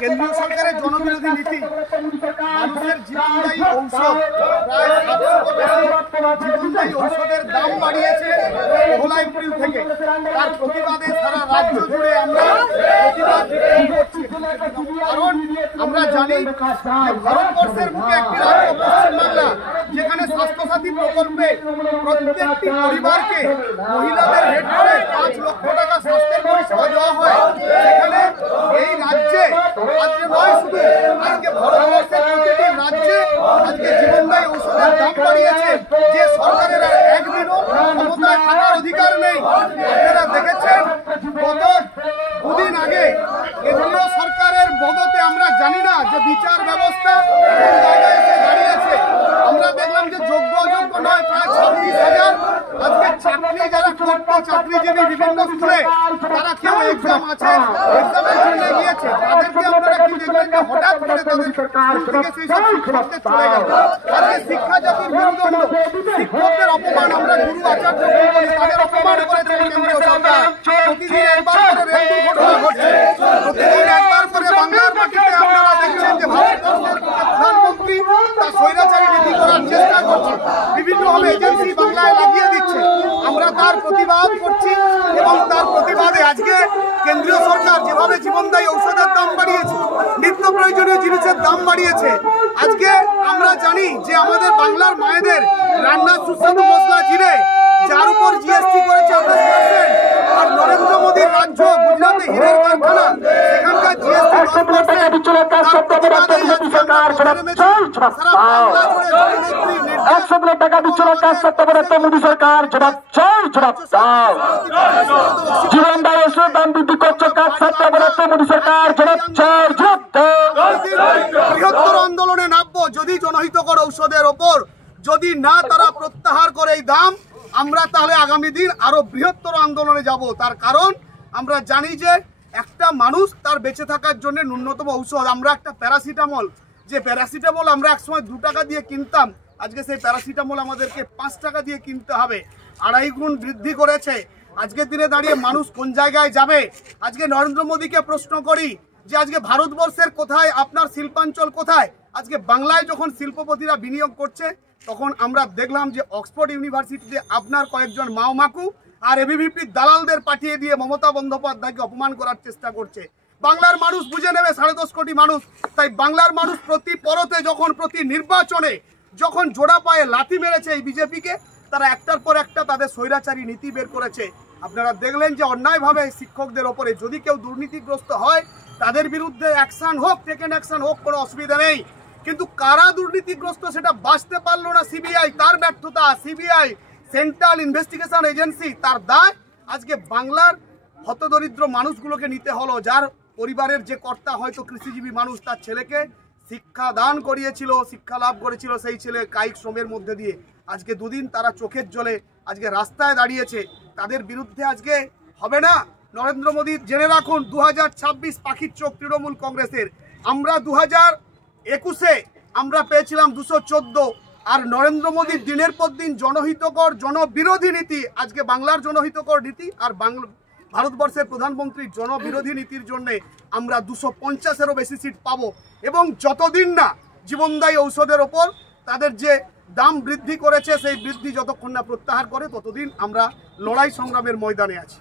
কেন্দ্রীয় সরকারের জনবিরোধী নীতি, মানুষের জীবনদায়ী ঔষধ প্রায় 700 বেশি জীবনদায়ী ঔষধের দাম বাড়িয়েছে ধলাই এপ্রিল থেকে। তার প্রতিবাদে সারা রাজ্য জুড়ে আমরা প্রতিবাদ করছি। কারণ আমরা জানি ভারতবর্ষের বুকে একটি রাজ্য পশ্চিমবাংলা, যেখানে স্বাস্থ্যসাথী প্রকল্পে প্রত্যেকটি পরিবারকে মহিলাদের রেট করে 5 লক্ষ টাকা স্বাস্থ্যের পরিষেবা দেওয়া হয়। সেখানে এই রাজ্যে আজকে নয়, শুধু আজকে ভারতবর্ষের প্রতিটি রাজ্যে আজকে জীবনদায়ী ঔষধের দাম বাড়িয়েছে, যে সরকারের আর একদিনও ক্ষমতায় থাকার অধিকার নেই। আপনারা দেখেছেন গত দুদিন আগে কেন্দ্রীয় সরকারের মদতে আমরা জানি না যে বিচার ব্যবস্থা কোন জায়গায় এসে দাঁড়িয়েছে। আমরা দেখলাম যে যোগ্য অযোগ্য নয় প্রায় 26,000 আজকে চাকরি যারা করতো, চাকরিজীবী বিভিন্ন স্কুলে, তারা কেউ এক্সাম আছে, এক্সামের জন্য গিয়েছে, তাদেরকে আপনারা কি দেখলেন যে হঠাৎ করে তাদের থেকে সেই সব শিক্ষকদের চলে গেল। আজকে শিক্ষা জাতির মেরুদণ্ড, শিক্ষকদের অপমান, আমরা গুরু আচার্য বলি, তাদের অপমান করেছে কেন্দ্রীয় সরকার। প্রতিদিন একবার করে রেল দুর্ঘটনা ঘটছে, প্রতিদিন একবার করে বাংলার মাটিতে আপনারা দেখছেন যে ভারতবর্ষের প্রধানমন্ত্রী তার স্বৈরাচারী নীতি করার চেষ্টা করছে, বিভিন্নভাবে এজেন্সি বাংলায় লাগিয়ে দিচ্ছে। আমরা তার প্রতিবাদ করছি এবং তার প্রতিবাদে আজকে কেন্দ্রীয় সরকার যেভাবে জীবনদায়ী ঔষধের দাম বাড়িয়েছে, নিত্য প্রয়োজনীয় জিনিসের দাম বাড়িয়েছে, আজকে আমরা জানি যে আমাদের বাংলার মায়েদের রান্নার সুস্বাদু মশলা জিরে, যার উপর জিএসটি করেছে 28%, আর নরেন্দ্র মোদীর রাজ্য গুজরাটে হীরের কারখানা, সেখানকার জিএসটি 10% টাকা দিচ্ছিল কাজ করতে পারে মোদী সরকার। জীবনদায়ী ওষুধের দাম বৃদ্ধি করছে, কাজ করতে পারে মোদী সরকার। বৃহত্তর আন্দোলনে নামবো যদি জনহিতকর ঔষধের ওপর যদি না তারা প্রত্যাহার করে এই দাম, আমরা তাহলে আগামী দিন আরো বৃহত্তর আন্দোলনে যাব। তার কারণ আমরা জানি যে একটা মানুষ তার বেঁচে থাকার জন্য ন্যূনতম ঔষধ, আমরা একটা প্যারাসিটামল, যে প্যারাসিটামল আমরা একসময় 2 টাকা দিয়ে কিনতাম, আজকে সেই প্যারাসিটামল আমাদেরকে 5 টাকা দিয়ে কিনতে হবে। 2.5 গুণ বৃদ্ধি করেছে। আজকের দিনে দাঁড়িয়ে মানুষ কোন জায়গায় যাবে? আজকে নরেন্দ্র মোদীকে প্রশ্ন করি যে আজকে ভারতবর্ষের কোথায় আপনার শিল্পাঞ্চল কোথায়? আজকে বাংলায় যখন শিল্পপতিরা বিনিয়োগ করছে, তখন আমরা দেখলাম যে অক্সফোর্ড ইউনিভার্সিটিতে আপনার কয়েকজন মাওমাকু আর এবিভিপি দালালদের পাঠিয়ে দিয়ে মমতা বন্দ্যোপাধ্যায়কে অপমান করার চেষ্টা করছে। বাংলার মানুষ বুঝে নেবে, 10.5 কোটি মানুষ। তাই বাংলার মানুষ প্রতি পরতে যখন প্রতি নির্বাচনে যখন জোড়া পায়ে লাথি মেরেছে এই বিজেপিকে, তারা একটার পর একটা তাদের স্বৈরাচারী নীতি বের করেছে। আপনারা দেখলেন যে অন্যায়ভাবে শিক্ষকদের ওপরে যদি কেউ দুর্নীতিগ্রস্ত হয়, তাদের বিরুদ্ধে অ্যাকশন হোক, টেকেন অ্যাকশন হোক, কোনো অসুবিধা নেই। কিন্তু কারা দুর্নীতিগ্রস্ত সেটা বাঁচতে পারলো না সিবিআই, তার ব্যর্থতা। সিবিআই, সেন্ট্রাল ইনভেস্টিগেশন এজেন্সি, তার দায় আজকে বাংলার হতদরিদ্র মানুষগুলোকে নিতে হলো। যার পরিবারের যে কর্তা হয়তো কৃষিজীবী মানুষ, তার ছেলেকে শিক্ষা দান করিয়েছিল, শিক্ষা লাভ করেছিল, সেই ছেলে কায়িক শ্রমের মধ্যে দিয়ে আজকে দুদিন তারা চোখের জলে আজকে রাস্তায় দাঁড়িয়েছে। তাদের বিরুদ্ধে আজকে হবে না। নরেন্দ্র মোদী জেনে রাখুন, 2026 পাখির চোখ তৃণমূল কংগ্রেসের। আমরা 2021-এ আমরা পেয়েছিলাম 214, আর নরেন্দ্র মোদীর দিনের পর দিন জনহিতকর জনবিরোধী নীতি, আজকে বাংলার জনহিতকর নীতি আর ভারতবর্ষের প্রধানমন্ত্রীর জনবিরোধী নীতির জন্য আমরা 250-এরও বেশি সিট পাবো। এবং যতদিন না জীবনদায়ী ঔষধের ওপর তাদের যে দাম বৃদ্ধি করেছে, সেই বৃদ্ধি যতক্ষণ না প্রত্যাহার করে, ততদিন আমরা লড়াই সংগ্রামের ময়দানে আছি।